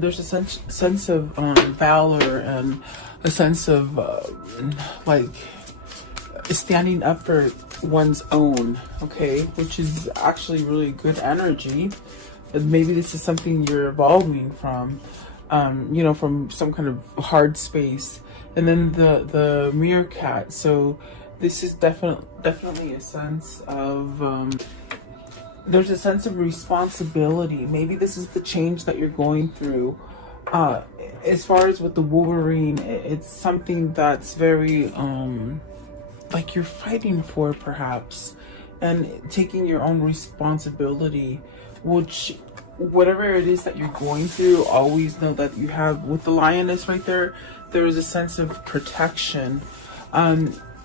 there's a sense of valor and a sense of like standing up for one's own, okay, which is actually really good energy. Maybe this is something you're evolving from, you know, from some kind of hard space. And then the meerkat. So this is definitely a sense of there's a sense of responsibility. Maybe this is the change that you're going through. As far as with the Wolverine, it's something that's very like you're fighting for, perhaps, and taking your own responsibility, which whatever it is that you're going through, always know that you have, with the lioness right there, there is a sense of protection.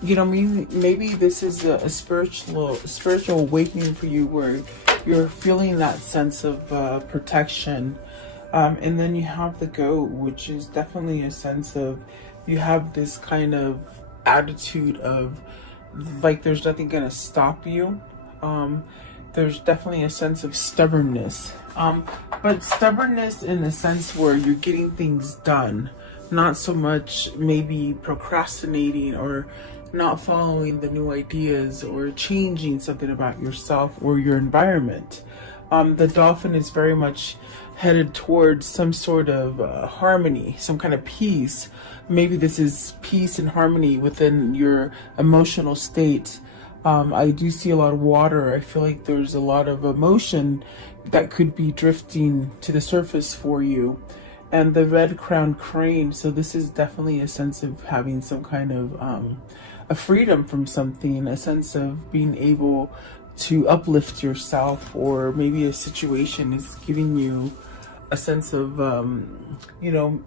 You know, maybe this is a spiritual awakening for you, where you're feeling that sense of protection. And then you have the goat, which is definitely a sense of, you have this kind of attitude of like there's nothing gonna stop you. There's definitely a sense of stubbornness, but stubbornness in the sense where you're getting things done, not so much maybe procrastinating or not following the new ideas or changing something about yourself or your environment. The dolphin is very much headed towards some sort of harmony, some kind of peace. Maybe this is peace and harmony within your emotional state. I do see a lot of water. I feel like there's a lot of emotion that could be drifting to the surface for you. And the red-crowned crane, so this is definitely a sense of having some kind of a freedom from something, a sense of being able to uplift yourself, or maybe a situation is giving you a sense of, you know,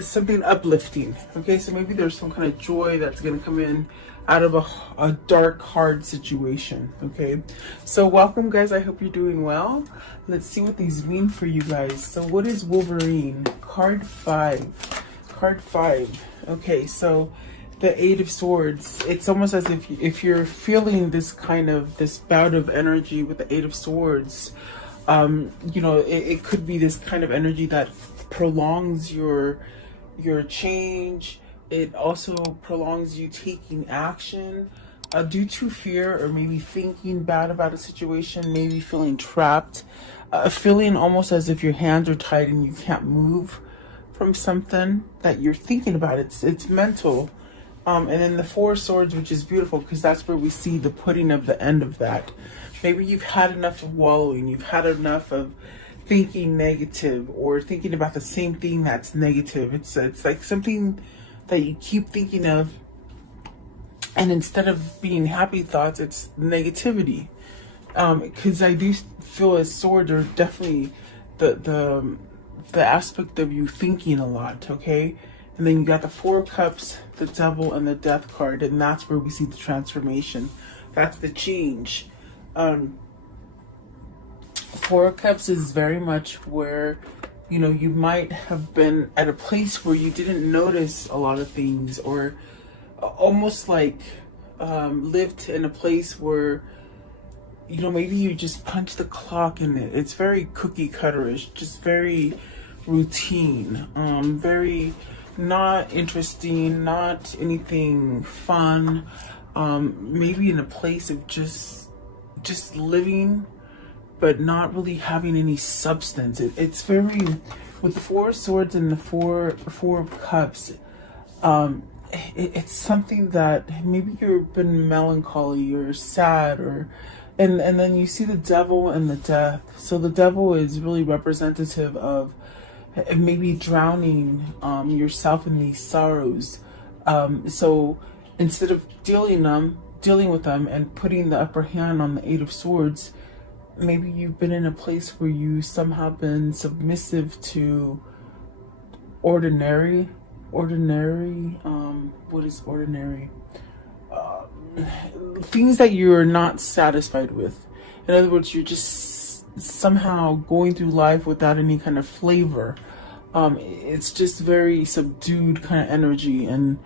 something uplifting. Okay, so maybe there's some kind of joy that's going to come in out of a dark, hard situation. Okay, so welcome, guys. I hope you're doing well. Let's see what these mean for you guys. So what is Wolverine? Card 5. Card 5. Okay, so the Eight of Swords. It's almost as if you're feeling this kind of, this bout of energy with the Eight of Swords. You know, it could be this kind of energy that prolongs your change. It also prolongs you taking action due to fear, or maybe thinking bad about a situation, maybe feeling trapped, feeling almost as if your hands are tied and you can't move from something that you're thinking about. It's mental. And then the Four of Swords, which is beautiful because that's where we see the putting of the end of that. Maybe you've had enough of wallowing. You've had enough of thinking negative or thinking about the same thing that's negative. It's like something that you keep thinking of, and instead of being happy thoughts, it's negativity. Because I do feel as swords are definitely the aspect of you thinking a lot, okay? And then you got the Four of Cups, the Devil, and the Death card, and that's where we see the transformation. That's the change. Four of Cups is very much where, you know, you might have been at a place where you didn't notice a lot of things, or almost like lived in a place where, you know, maybe you just punch the clock in it. It's very cookie cutterish, just very routine, very not interesting, not anything fun. Maybe in a place of just living, but not really having any substance. It's very, with the Four of Swords and the Four of Cups, it's something that maybe you've been melancholy or sad, or and then you see the Devil and the Death. So the Devil is really representative of maybe drowning yourself in these sorrows. So instead of dealing with them and putting the upper hand on the Eight of Swords, maybe you've been in a place where you somehow been submissive to ordinary. What is ordinary? Things that you're not satisfied with. In other words, you're just somehow going through life without any kind of flavor. It's just very subdued kind of energy, and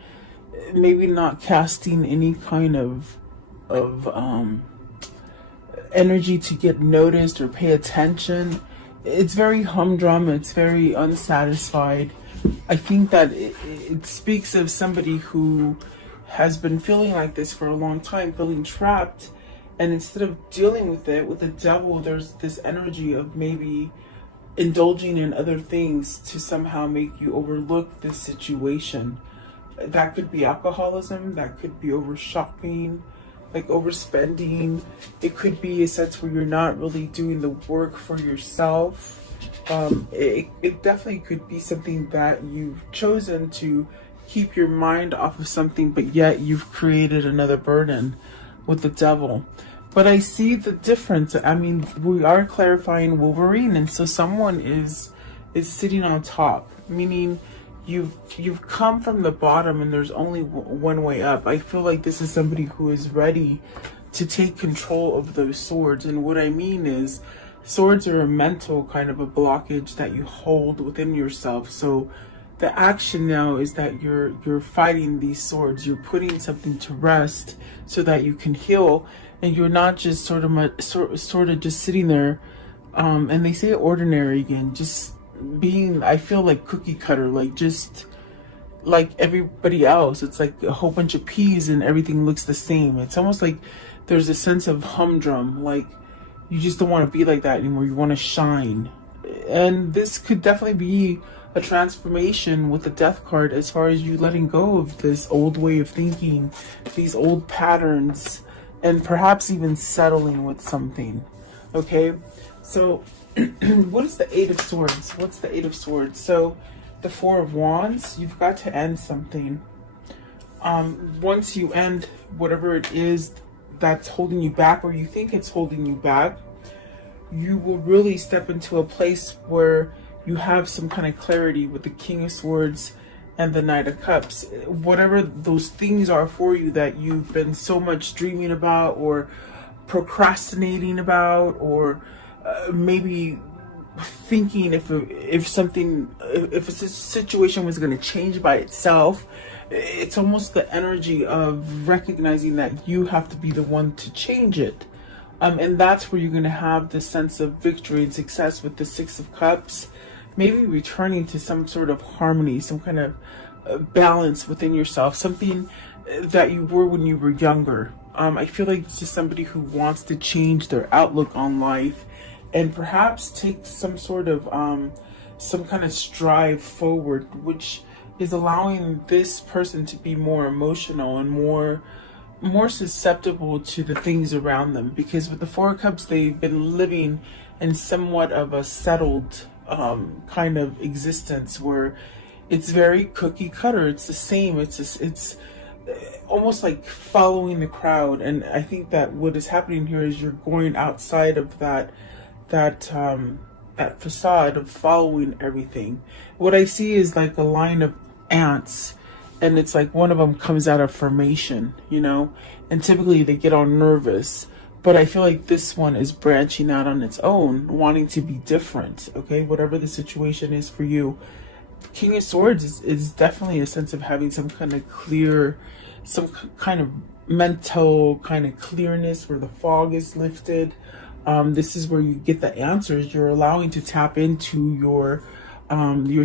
maybe not casting any kind of energy to get noticed or pay attention. It's very humdrum, it's very unsatisfied. I think that it speaks of somebody who has been feeling like this for a long time, feeling trapped. And instead of dealing with it with the devil, there's this energy of maybe indulging in other things to somehow make you overlook this situation. That could be alcoholism, that could be over shopping, like overspending. It could be a sense where you're not really doing the work for yourself. It definitely could be something that you've chosen to keep your mind off of something, but yet you've created another burden with the devil. But I see the difference. I mean, we are clarifying Wolverine, and so someone is sitting on top, meaning you've come from the bottom and there's only one way up. I feel like this is somebody who is ready to take control of those swords. And what I mean is, swords are a mental kind of a blockage that you hold within yourself. So the action now is that you're fighting these swords. You're putting something to rest so that you can heal, and you're not just sort of just sitting there. And they say ordinary again, just being, I feel like cookie cutter, like just like everybody else. It's like a whole bunch of peas and everything looks the same. It's almost like there's a sense of humdrum, like you just don't want to be like that anymore. You want to shine. And this could definitely be a transformation with the death card, as far as you letting go of this old way of thinking, these old patterns, and perhaps even settling with something. Okay, so what is the Eight of Swords? What's the Eight of Swords? So the Four of Wands, you've got to end something. Once you end whatever it is that's holding you back, or you think it's holding you back, you will really step into a place where you have some kind of clarity with the King of Swords and the Knight of Cups. Whatever those things are for you that you've been so much dreaming about, or procrastinating about, or maybe thinking if a situation was going to change by itself, it's almost the energy of recognizing that you have to be the one to change it. And that's where you're going to have this sense of victory and success with the Six of Cups. Maybe returning to some sort of harmony, some kind of balance within yourself, something that you were when you were younger. I feel like it's just somebody who wants to change their outlook on life, and perhaps take some sort of some kind of strive forward, which is allowing this person to be more emotional and more susceptible to the things around them. Because with the Four of Cups, they've been living in somewhat of a settled kind of existence where it's very cookie cutter. It's the same. It's almost like following the crowd. And I think that what is happening here is you're going outside of that facade of following everything. What I see is like a line of ants, and it's like one of them comes out of formation, you know, and typically they get all nervous. But I feel like this one is branching out on its own, wanting to be different, okay? Whatever the situation is for you. King of Swords is definitely a sense of having some kind of clear, some kind of mental kind of clearness where the fog is lifted. This is where you get the answers. You're allowing to tap into your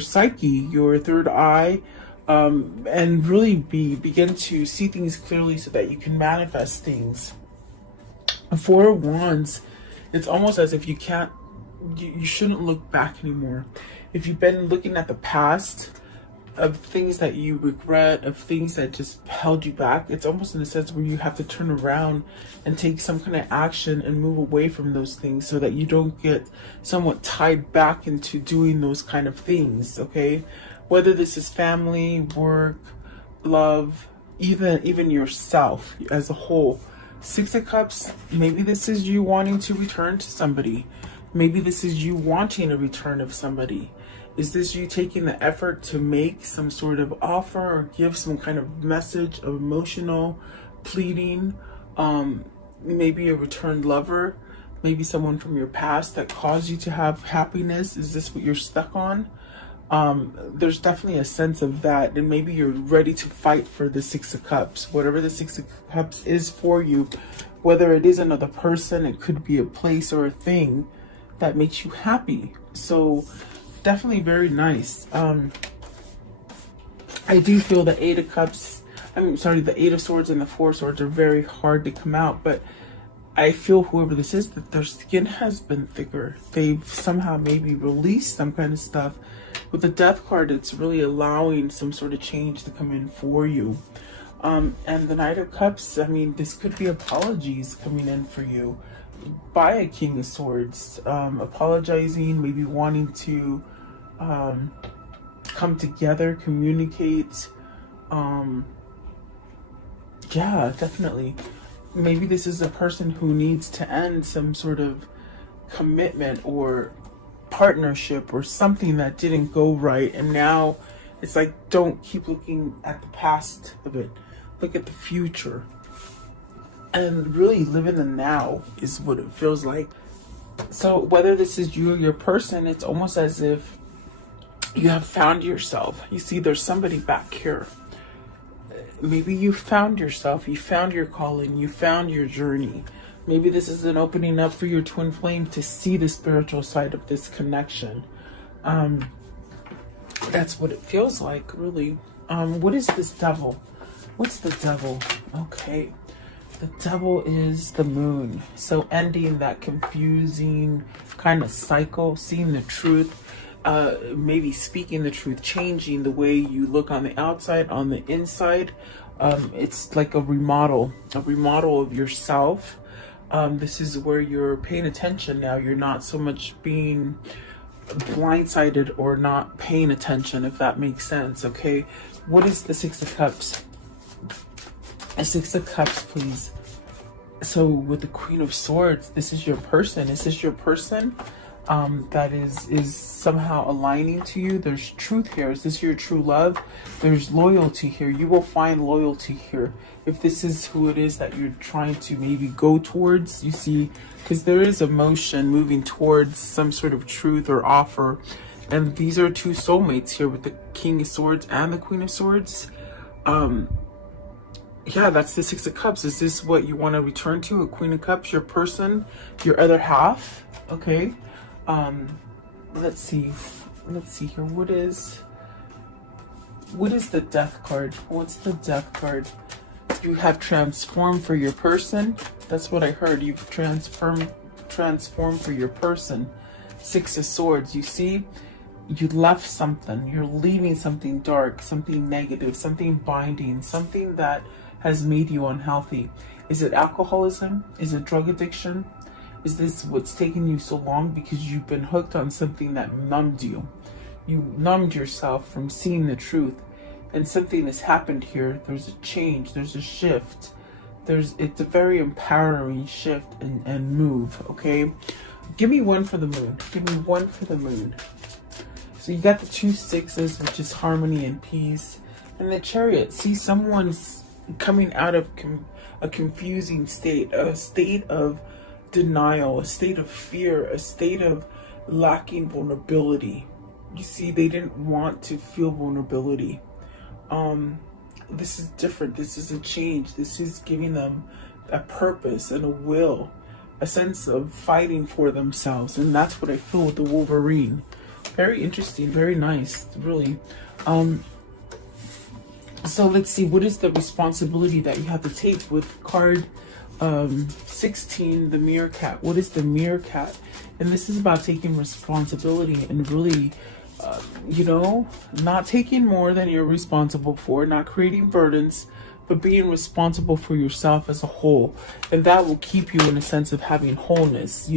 psyche, your third eye, and really begin to see things clearly so that you can manifest things. Four of Wands, it's almost as if you shouldn't look back anymore. If you've been looking at the past of things that you regret, of things that just held you back, it's almost in a sense where you have to turn around and take some kind of action and move away from those things so that you don't get somewhat tied back into doing those kind of things, okay? Whether this is family, work, love, even yourself as a whole. Six of Cups, maybe this is you wanting to return to somebody. Maybe this is you wanting a return of somebody. Is this you taking the effort to make some sort of offer or give some kind of message of emotional pleading? Maybe a returned lover, maybe someone from your past that caused you to have happiness. Is this what you're stuck on? There's definitely a sense of that, and maybe you're ready to fight for the Six of Cups. Whatever the Six of Cups is for you, whether it is another person, it could be a place or a thing that makes you happy. So definitely very nice. I do feel the Eight of Cups, the Eight of Swords and the Four of Swords are very hard to come out, but I feel whoever this is, that their skin has been thicker. They've somehow maybe released some kind of stuff. With the Death card, it's really allowing some sort of change to come in for you. And the Knight of Cups, I mean, this could be apologies coming in for you by a King of Swords. Apologizing, maybe wanting to come together, communicate. Yeah, definitely. Maybe this is a person who needs to end some sort of commitment or partnership or something that didn't go right, and now it's like, don't keep looking at the past of it, look at the future and really live in the now is what it feels like. So whether this is you or your person, it's almost as if you have found yourself. You see, there's somebody back here. Maybe you found yourself, you found your calling, you found your journey. Maybe this is an opening up for your twin flame to see the spiritual side of this connection. That's what it feels like, really. What is this Devil? What's the Devil? Okay. The Devil is the Moon. So ending that confusing kind of cycle, seeing the truth, maybe speaking the truth, changing the way you look on the outside, on the inside. It's like a remodel of yourself. This is where you're paying attention now. You're not so much being blindsided or not paying attention, if that makes sense. Okay, what is the Six of Cups? A Six of Cups, please. So with the Queen of Swords, this is your person. Is this your person that is somehow aligning to you? There's truth here. Is this your true love? There's loyalty here. You will find loyalty here. If this is who it is that you're trying to maybe go towards, you see, because there is emotion moving towards some sort of truth or offer. And these are two soulmates here with the King of Swords and the Queen of Swords. Yeah, that's the Six of Cups. Is this what you want to return to? A Queen of Cups, your person, your other half? Okay. Let's see here. What is the Death card? What's the Death card? You have transformed for your person. That's what I heard. You've transformed for your person. Six of Swords. You see, you left something. You're leaving something dark, something negative, something binding, something that has made you unhealthy. Is it alcoholism? Is it drug addiction? Is this what's taking you so long? Because you've been hooked on something that numbed you. You numbed yourself from seeing the truth. And something has happened here. There's a change. There's a shift. It's a very empowering shift and move, okay? Give me one for the Moon. Give me one for the Moon. So you got the two sixes, which is harmony and peace. And the Chariot. See, someone's coming out of a confusing state, a state of denial, a state of fear, a state of lacking vulnerability. You see, they didn't want to feel vulnerability. This is different. This is a change. This is giving them a purpose and a will, a sense of fighting for themselves. And that's what I feel with the Wolverine. Very interesting, very nice, really. So let's see, what is the responsibility that you have to take with card 16, the Meerkat? What is the Meerkat? And this is about taking responsibility and really, not taking more than you're responsible for, not creating burdens, but being responsible for yourself as a whole. And that will keep you in a sense of having wholeness,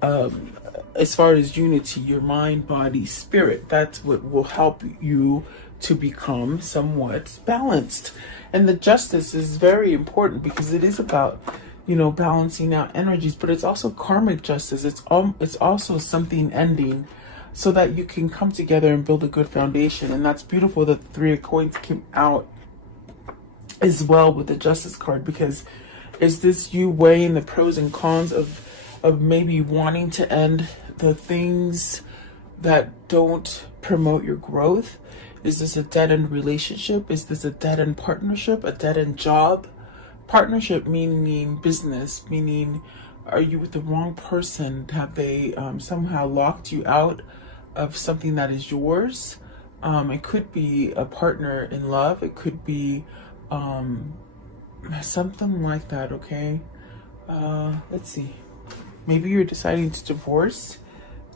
as far as unity, your mind, body, spirit. That's what will help you to become somewhat balanced. And the Justice is very important because it is about, balancing out energies, but it's also karmic justice. It's also something ending so that you can come together and build a good foundation. And that's beautiful that the Three of Coins came out as well with the Justice card, because is this you weighing the pros and cons of maybe wanting to end the things that don't promote your growth? Is this a dead-end relationship? Is this a dead-end partnership? A dead-end job? Partnership meaning business, meaning are you with the wrong person? Have they somehow locked you out of something that is yours? It could be a partner in love. It could be something like that, okay? Let's see. Maybe you're deciding to divorce.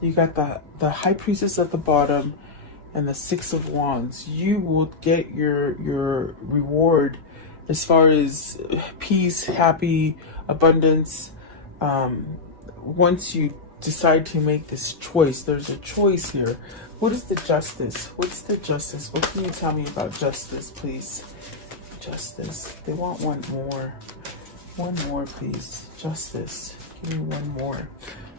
You got the High Priestess at the bottom and the Six of Wands. You will get your reward as far as peace, happy, abundance. Once you decide to make this choice, there's a choice here. What is the Justice? What's the Justice? What can you tell me about Justice, please? Justice. They want one more. One more, please. Justice. Give me one more.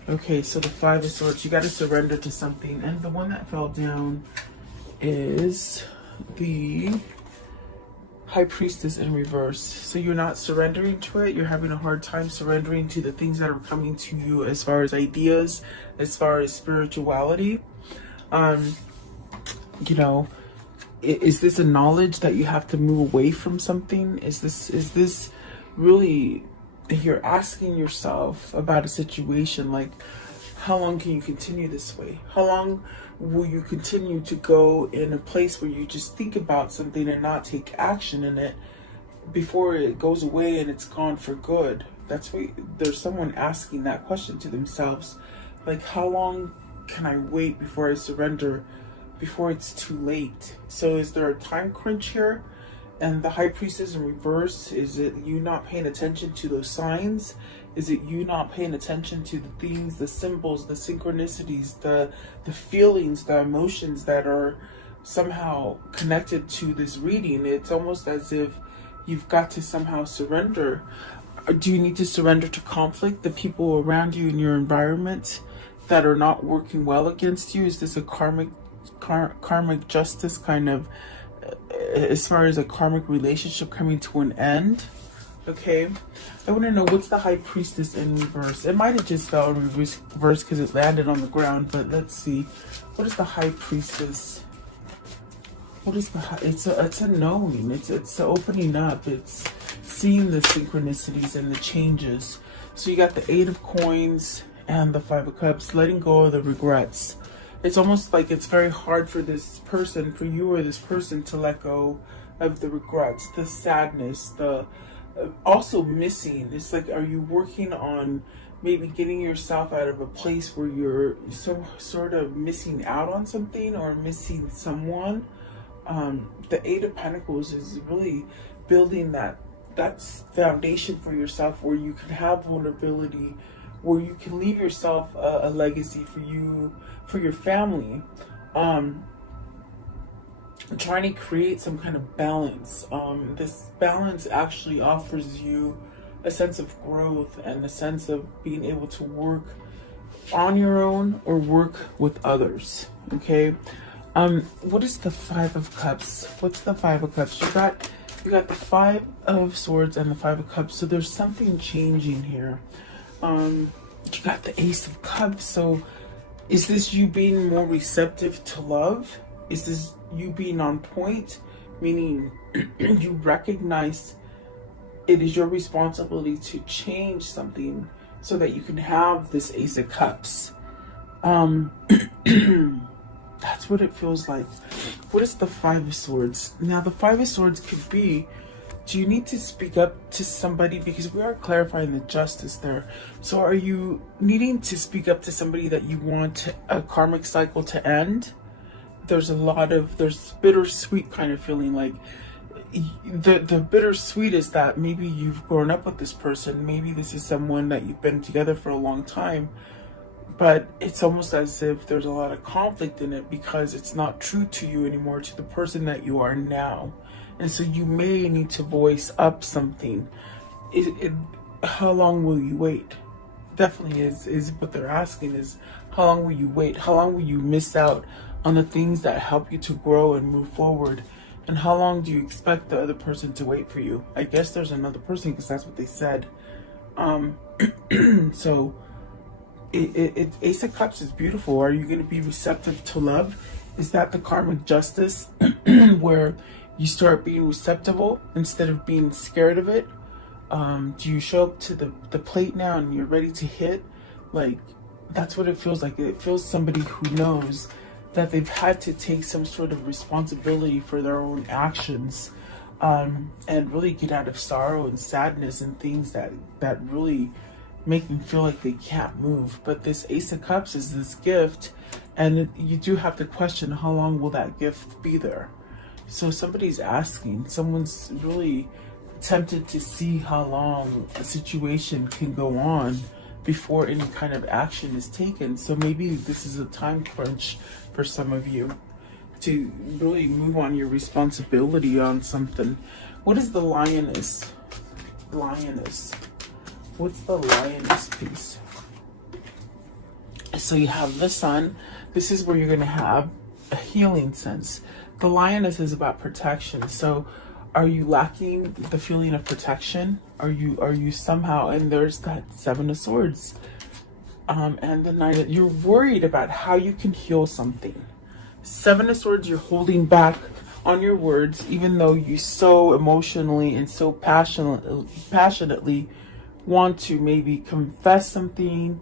Okay, so the Five of Swords. You got to surrender to something. And the one that fell down is the High Priestess in reverse. So you're not surrendering to it. You're having a hard time surrendering to the things that are coming to you as far as ideas, as far as spirituality. You know, is this a knowledge that you have to move away from something? Is this really, you're asking yourself about a situation like, how long can you continue this way? How long will you continue to go in a place where you just think about something and not take action in it before it goes away and it's gone for good? That's why there's someone asking that question to themselves. Like, how long can I wait before I surrender, before it's too late? So is there a time crunch here? And the High Priestess in reverse, is it you not paying attention to those signs? Is it you not paying attention to the things, the symbols, the synchronicities, the feelings, the emotions that are somehow connected to this reading? It's almost as if you've got to somehow surrender. Do you need to surrender to conflict, the people around you in your environment that are not working well against you? Is this a karmic justice kind of, as far as a karmic relationship coming to an end? Okay, I want to know, what's the High Priestess in reverse? It might have just fell in reverse because it landed on the ground, but let's see. What is the High Priestess? What is the it's a knowing. It's opening up. It's seeing the synchronicities and the changes. So you got the Eight of Coins and the Five of Cups, letting go of the regrets. It's almost like it's very hard for this person, for you or this person, to let go of the regrets, the sadness, the also missing. It's like, are you working on maybe getting yourself out of a place where you're sort of missing out on something or missing someone? The Eight of Pentacles is really building that's foundation for yourself, where you can have vulnerability, where you can leave yourself a legacy for you, for your family. Trying to create some kind of balance. This balance actually offers you a sense of growth and a sense of being able to work on your own or work with others. Okay. What is the Five of Cups? What's the Five of Cups? You got the Five of Swords and the Five of Cups. So there's something changing here. You got the Ace of Cups. So is this you being more receptive to love? Is this you being on point? Meaning you recognize it is your responsibility to change something so that you can have this Ace of Cups. That's what it feels like. What is the Five of Swords? Now the Five of Swords could be, do you need to speak up to somebody? Because we are clarifying the Justice there. So are you needing to speak up to somebody that you want a karmic cycle to end? There's bittersweet kind of feeling, like the bittersweet is that maybe you've grown up with this person. Maybe this is someone that you've been together for a long time, but it's almost as if there's a lot of conflict in it because it's not true to you anymore, to the person that you are now. And so you may need to voice up something. How long will you wait? Definitely is what they're asking, is how long will you wait? How long will you miss out on the things that help you to grow and move forward? And how long do you expect the other person to wait for you? I guess there's another person because that's what they said. So Ace of Cups is beautiful. Are you going to be receptive to love? Is that the karmic justice where you start being receptive instead of being scared of it? Do you show up to the plate now and you're ready to hit? Like, that's what it feels like. It feels somebody who knows that they've had to take some sort of responsibility for their own actions, and really get out of sorrow and sadness and things that really make them feel like they can't move. But this Ace of Cups is this gift, and you do have to question, how long will that gift be there? So somebody's asking, someone's really tempted to see how long a situation can go on before any kind of action is taken. So maybe this is a time crunch for some of you to really move on your responsibility on something. What is the lioness? Lioness. What's the lioness piece? So you have the sun. This is where you're going to have a healing sense. The lioness is about protection. So are you lacking the feeling of protection? Are you somehow, and there's that Seven of Swords, and the Nine. You're worried about how you can heal something. Seven of Swords, you're holding back on your words, even though you so emotionally and so passionately want to maybe confess something,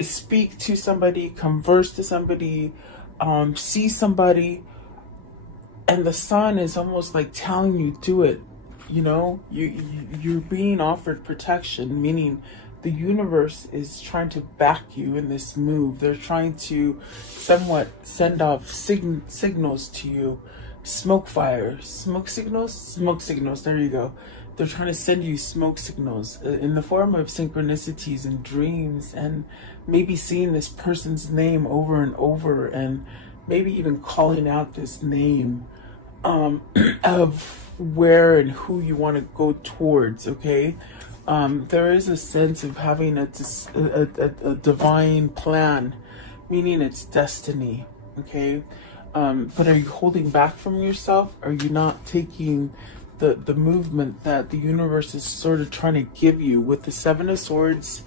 speak to somebody, converse to somebody, see somebody. And the sun is almost like telling you, do it. You know, you're being offered protection, meaning the universe is trying to back you in this move. They're trying to somewhat send off signals to you. Smoke signals, there you go. They're trying to send you smoke signals in the form of synchronicities and dreams, and maybe seeing this person's name over and over, and maybe even calling out this name of where and who you want to go towards. Okay, there is a sense of having a divine plan, meaning it's destiny. Okay, but are you holding back from yourself? Are you not taking the movement that the universe is sort of trying to give you? With the Seven of Swords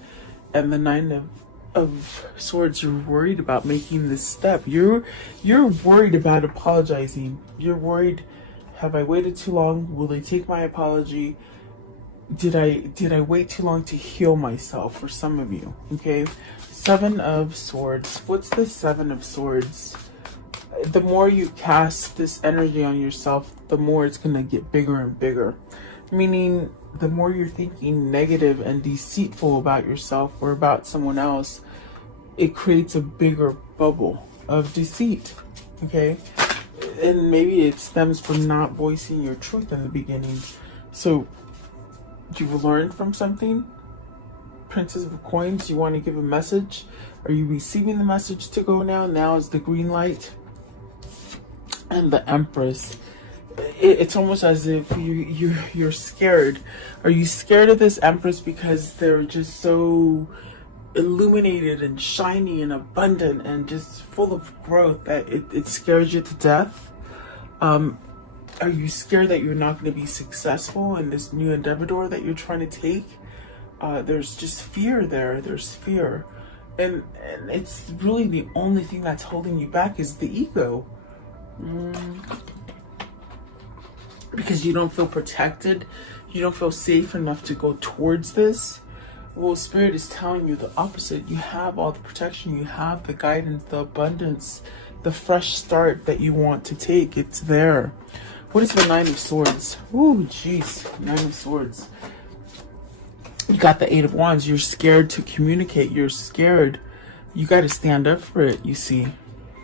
and the Nine of Swords, you're worried about making this step. You're worried about apologizing. You're worried, have I waited too long? Will they take my apology? Did I wait too long to heal myself? For some of you, okay? Seven of Swords. What's the Seven of Swords? The more you cast this energy on yourself, the more it's gonna get bigger and bigger. Meaning, the more you're thinking negative and deceitful about yourself or about someone else, it creates a bigger bubble of deceit. Okay, and maybe it stems from not voicing your truth in the beginning. So you've learned from something. Princess of Coins, you want to give a message. Are you receiving the message to go now? Now is the green light. And the Empress, it's almost as if you're scared. Are you scared of this Empress because they're just so illuminated and shiny and abundant and just full of growth that it scares you to death? Are you scared that you're not going to be successful in this new endeavor that you're trying to take? There's just fear there. There's fear. And it's really the only thing that's holding you back is the ego. Because you don't feel protected. You don't feel safe enough to go towards this. Well, Spirit is telling you the opposite. You have all the protection. You have the guidance, the abundance, the fresh start that you want to take. It's there. What is the Nine of Swords? Ooh, jeez. Nine of Swords. You got the Eight of Wands. You're scared to communicate. You're scared. You got to stand up for it, you see.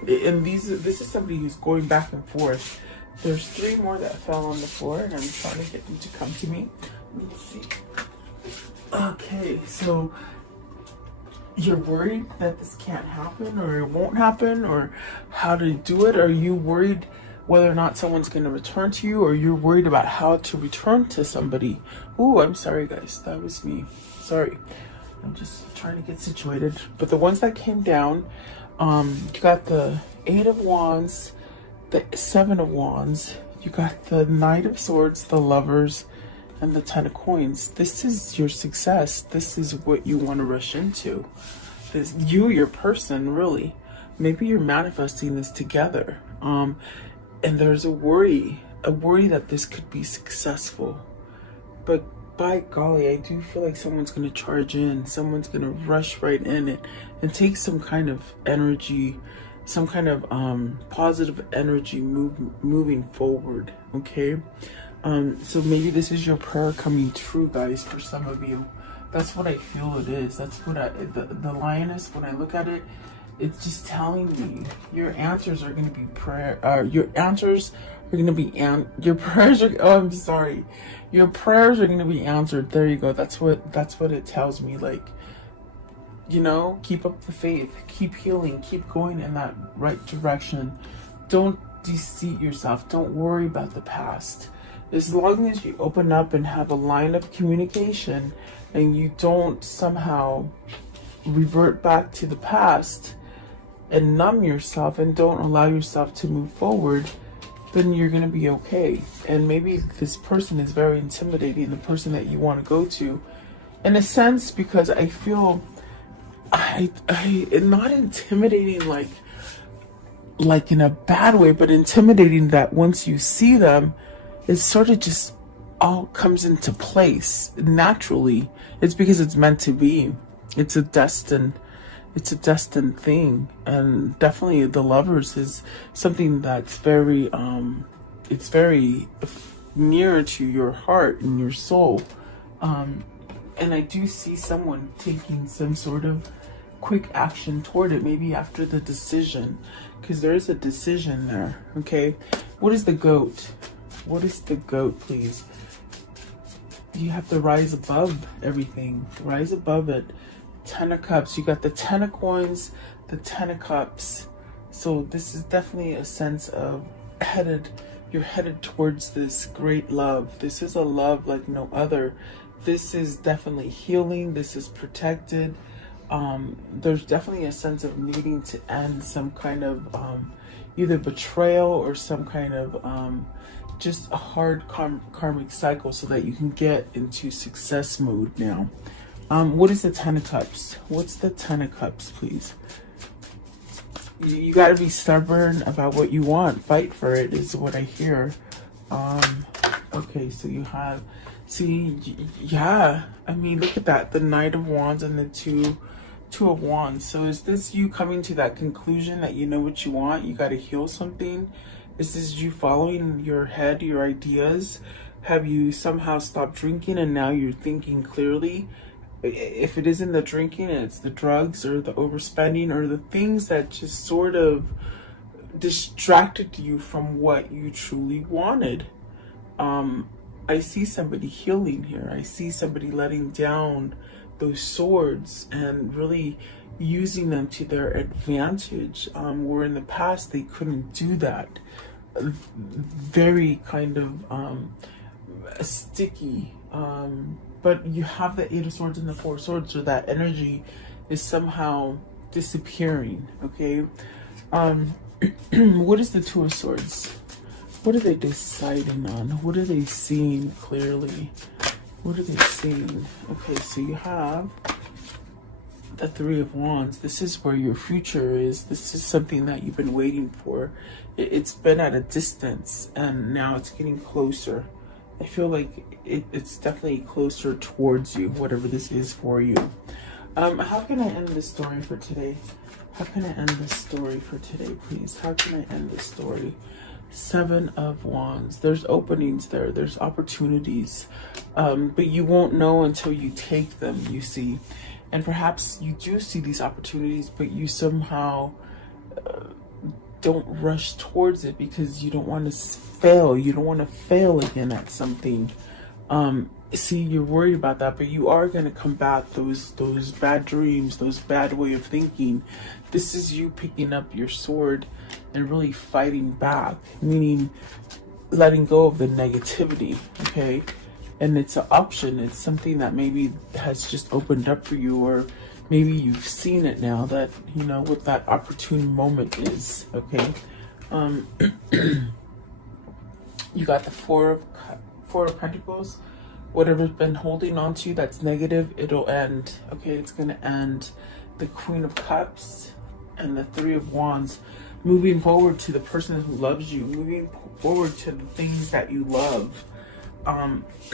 And this is somebody who's going back and forth. There's three more that fell on the floor, and I'm trying to get them to come to me. Let's see. Okay, so you're worried that this can't happen, or it won't happen, or how to do it? Are you worried whether or not someone's going to return to you, or you're worried about how to return to somebody? Ooh, I'm sorry, guys. That was me. Sorry. I'm just trying to get situated. But the ones that came down, you got the Eight of Wands, the Seven of Wands, you got the Knight of Swords, the Lovers, and the Ten of Coins. This is your success. This is what you want to rush into. This, your person, really. Maybe you're manifesting this together. And there's a worry that this could be successful. But by golly, I do feel like someone's going to charge in. Someone's going to rush right in and take some kind of energy, some kind of positive energy moving forward. Okay. So maybe this is your prayer coming true, guys, for some of you. That's what I feel it is. That's what the lioness, when I look at it, it's just telling me your answers are going to be your answers are going to be, your prayers are, oh, I'm sorry. Your prayers are going to be answered. There you go. That's what it tells me. Like, you know, keep up the faith, keep healing, keep going in that right direction. Don't deceive yourself. Don't worry about the past. As long as you open up and have a line of communication and you don't somehow revert back to the past and numb yourself and don't allow yourself to move forward, then you're going to be okay. And maybe this person is very intimidating, the person that you want to go to, in a sense, because I feel not intimidating like in a bad way, but intimidating that once you see them, it sort of just all comes into place naturally. It's because it's meant to be. It's a destined thing. And definitely the Lovers is something that's very it's very near to your heart and your soul. And I do see someone taking some sort of quick action toward it, maybe after the decision, because there is a decision there. Okay, what is the Goat? What is the Goat, please? You have to rise above everything. Rise above it. Ten of Cups. You got the Ten of Coins, the Ten of Cups. So this is definitely a sense of you're headed towards this great love. This is a love like no other. This is definitely healing. This is protected. There's definitely a sense of needing to end some kind of either betrayal or some kind of just a hard karmic cycle so that you can get into success mode now. What is the Ten of Cups? What's the Ten of Cups, please? You got to be stubborn about what you want. Fight for it is what I hear. Okay, so you have, yeah, I mean, look at that. The Knight of Wands and the Two of Wands. So is this you coming to that conclusion that you know what you want? You got to heal something? Is this you following your head, your ideas? Have you somehow stopped drinking and now you're thinking clearly? If it isn't the drinking, it's the drugs or the overspending or the things that just sort of distracted you from what you truly wanted. I see somebody healing here. I see somebody letting down those swords and really using them to their advantage, where in the past they couldn't do that. Very kind of sticky, but you have the Eight of Swords and the Four of Swords, so that energy is somehow disappearing. Okay. What is the Two of Swords? What are they deciding on? What are they seeing clearly? What are they seeing? Okay, so you have the Three of Wands. This is where your future is. This is something that you've been waiting for. It's been at a distance and now it's getting closer. I feel like it's definitely closer towards you, whatever this is for you. How can I end this story for today? How can I end this story for today, please? How can I end this story? Seven of Wands. There's openings there. There's opportunities. But you won't know until you take them, you see. And perhaps you do see these opportunities, but you somehow don't rush towards it because you don't want to fail. You don't want to fail again at something. See, you're worried about that, but you are going to combat those bad dreams, those bad way of thinking. This is you picking up your sword and really fighting back, meaning letting go of the negativity, okay? And it's an option. It's something that maybe has just opened up for you, or maybe you've seen it now that, you know, what that opportune moment is, okay? You got the Four of Pentacles. Whatever's been holding on to that's negative, it'll end, okay? It's going to end. The Queen of Cups and the Three of Wands. moving forward to the person who loves you, moving forward to the things that you love.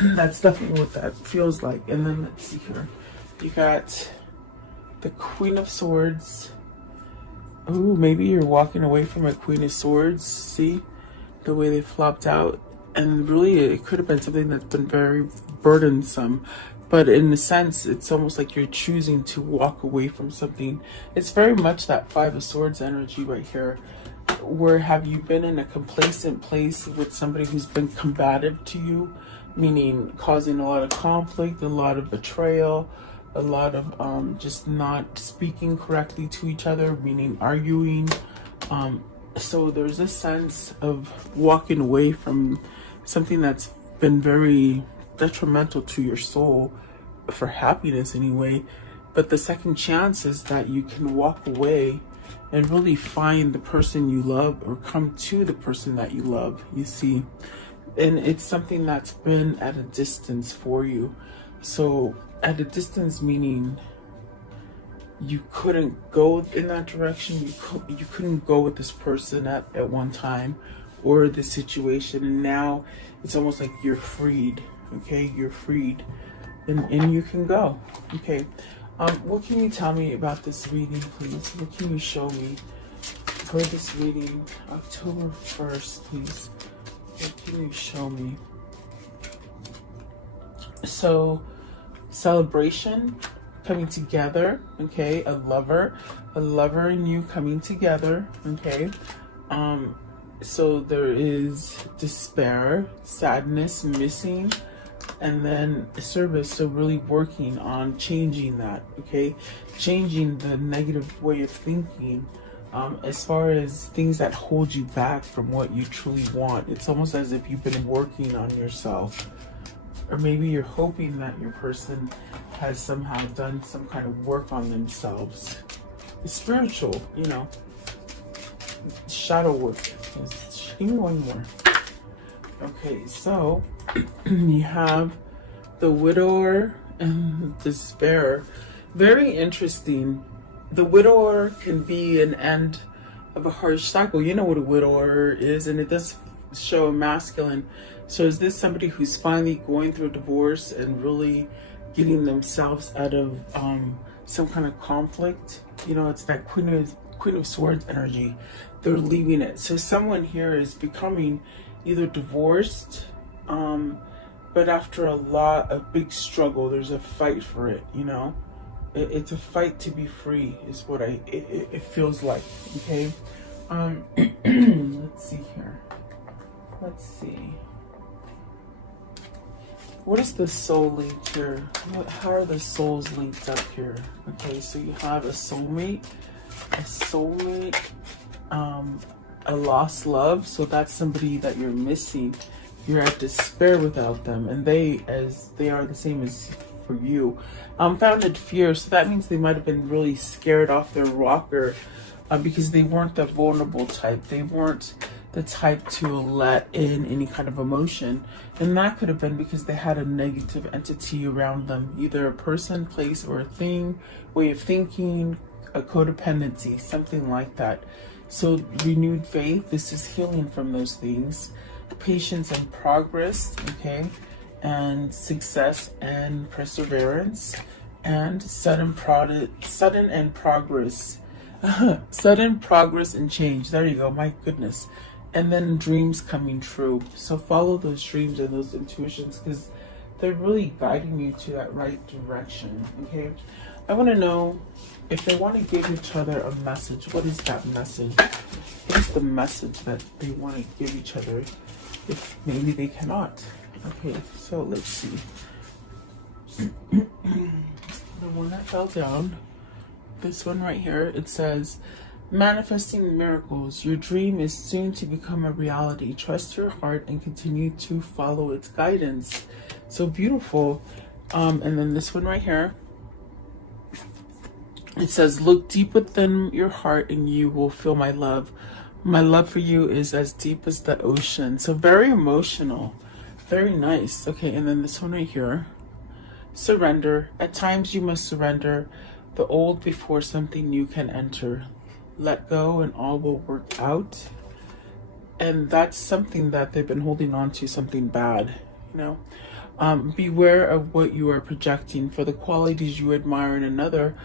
That's definitely what that feels like. And then let's see here. You got the Queen of Swords. Ooh, maybe you're walking away from a Queen of Swords. See the way they flopped out? And really, it could have been something that's been very burdensome. But in a sense, it's almost like you're choosing to walk away from something. It's very much that Five of Swords energy right here. Where have you been in a complacent place with somebody who's been combative to you? Meaning causing a lot of conflict, a lot of betrayal, a lot of just not speaking correctly to each other, meaning arguing. So there's a sense of walking away from something that's been very detrimental to your soul, for happiness anyway. But the second chance is that you can walk away and really find the person you love, or come to the person that you love, you see. And it's something that's been at a distance for you. So at a distance meaning you couldn't go in that direction, you couldn't go with this person at one time, or the situation, and now it's almost like you're freed. Okay, you're freed, and you can go. Okay, what can you tell me about this reading, please? What can you show me for this reading, October 1st, please? What can you show me? So, celebration, coming together, okay? A lover and you coming together, okay? So there is despair, sadness, missing, and then service. So really working on changing that, okay? Changing the negative way of thinking. As far as things that hold you back from what you truly want, it's almost as if you've been working on yourself. Or maybe you're hoping that your person has somehow done some kind of work on themselves. It's spiritual, you know. Shadow work. Give me one more. Okay, so you have the widower and despair. Very interesting. The widower can be an end of a harsh cycle. You know what a widower is, and it does show a masculine. So is this somebody who's finally going through a divorce and really getting themselves out of some kind of conflict? You know, it's that Queen of Swords energy. They're leaving it. So someone here is becoming either divorced, but after a big struggle, there's a fight for it, you know? It's a fight to be free is what it feels like, okay? Let's see here. Let's see. What is the soul linked here? How are the souls linked up here? Okay, so you have a soulmate, a lost love. So that's somebody that you're missing. You're at despair without them, and they are the same as for you. Founded fear. So that means they might have been really scared off their rocker because they weren't the vulnerable type. They weren't the type to let in any kind of emotion, and that could have been because they had a negative entity around them, either a person, place, or a thing, way of thinking, a codependency, something like that. So renewed faith, this is healing from those things. Patience and progress, okay, and success and perseverance, and sudden progress sudden progress and change. There you go, my goodness. And then dreams coming true. So follow those dreams and those intuitions, because they're really guiding you to that right direction, okay? I want to know if they want to give each other a message. What is that message? What is the message that they want to give each other if maybe they cannot? Okay, so let's see. The one that fell down, this one right here, it says, manifesting miracles. Your dream is soon to become a reality. Trust your heart and continue to follow its guidance. So beautiful. And then this one right here, it says, look deep within your heart and you will feel my love. My love for you is as deep as the ocean. So very emotional. Very nice. Okay, and then this one right here, surrender. At times you must surrender the old before something new can enter. let go and all will work out. And that's something that they've been holding on to, something bad, you know. Beware of what you are projecting, for the qualities you admire in another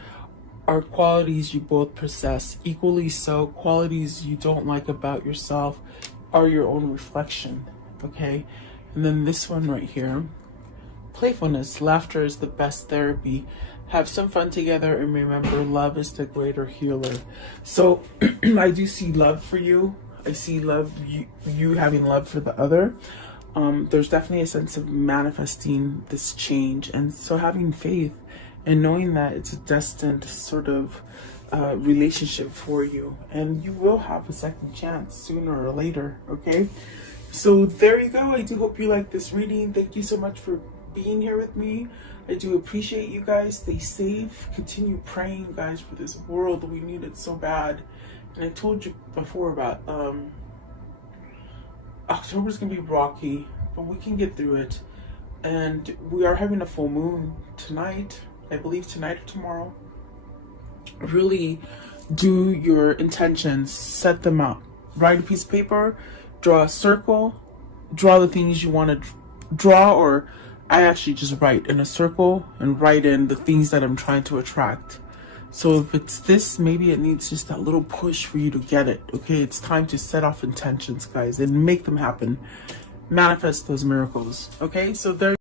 are qualities you both possess. Equally so, qualities you don't like about yourself are your own reflection, okay? And then this one right here, playfulness, laughter is the best therapy. Have some fun together and remember, love is the greater healer. So I do see love for you. I see love, you having love for the other. There's definitely a sense of manifesting this change, and so having faith and knowing that it's a destined sort of relationship for you, and you will have a second chance sooner or later, okay? So there you go. I do hope you like this reading. Thank you so much for being here with me. I do appreciate you guys. Stay safe. Continue praying, guys, for this world. We need it so bad. And I told you before about October's gonna be rocky, but we can get through it. And we are having a full moon tonight, I believe tonight or tomorrow. Really do your intentions, set them out. Write a piece of paper, draw a circle, draw the things you want to draw, or I actually just write in a circle and write in the things that I'm trying to attract. So if it's this, maybe it needs just that little push for you to get it, okay? It's time to set off intentions, guys, and make them happen. Manifest those miracles, okay? So there